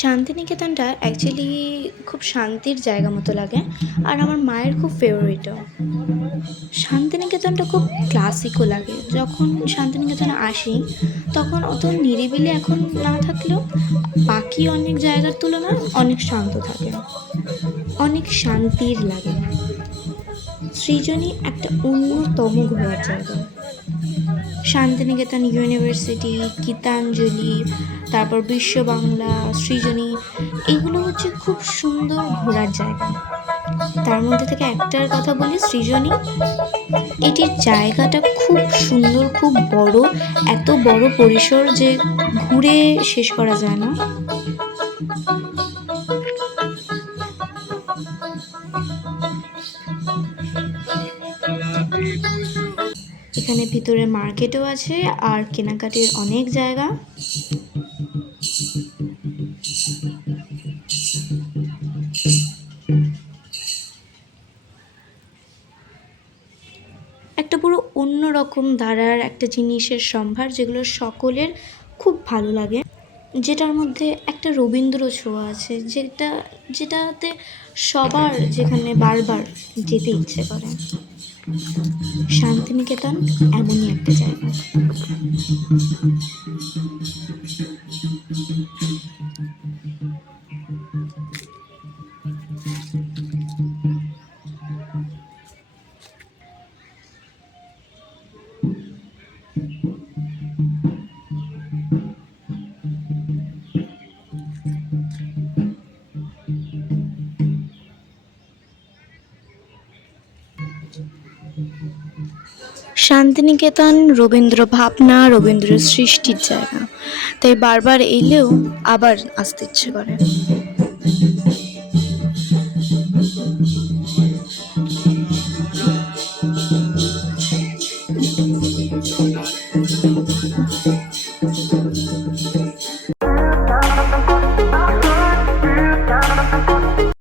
শান্তিনিকেতনটা actually খুব শান্তির জায়গা মতো লাগে, আর আমার মায়ের খুব ফেভারিটও। শান্তিনিকেতনটা খুব ক্লাসিকও লাগে। যখন শান্তিনিকেতনে আসি তখন অত নিরিবিলি এখন না থাকলেও বাকি অনেক জায়গার তুলনায় অনেক শান্ত থাকে, অনেক শান্তির লাগে। সৃজনী একটা অন্যতম ঘোরার জায়গা। শান্তিনিকেতন ইউনিভার্সিটি, গীতাঞ্জলি, তারপর বিশ্ব বাংলা, সৃজনী, এগুলো হচ্ছে খুব সুন্দর ঘোরার জায়গা। তার মধ্যে থেকে একটার কথা বলি, সৃজনী। এটির জায়গাটা খুব সুন্দর, খুব বড়, এত বড় পরিসর যে ঘুরে শেষ করা যায় না। এখানে ভিতরে মার্কেটও আছে আর কেনাকাটির অনেক জায়গা। একটা পুরো অন্যরকম ধারার একটা জিনিসের সম্ভার, যেগুলো সকলের খুব ভালো লাগে, যেটার মধ্যে একটা রবীন্দ্র ছোঁয়া আছে, যেটাতে সবার যেখানে বারবার যেতে ইচ্ছে করে। শান্তিনিকেতন এমনই একটা জায়গা। শান্তিনিকেতন রবীন্দ্র ভাবনা, রবীন্দ্র সৃষ্টির জায়গা, তাই বারবার এলেও আবার আসতে ইচ্ছে করে।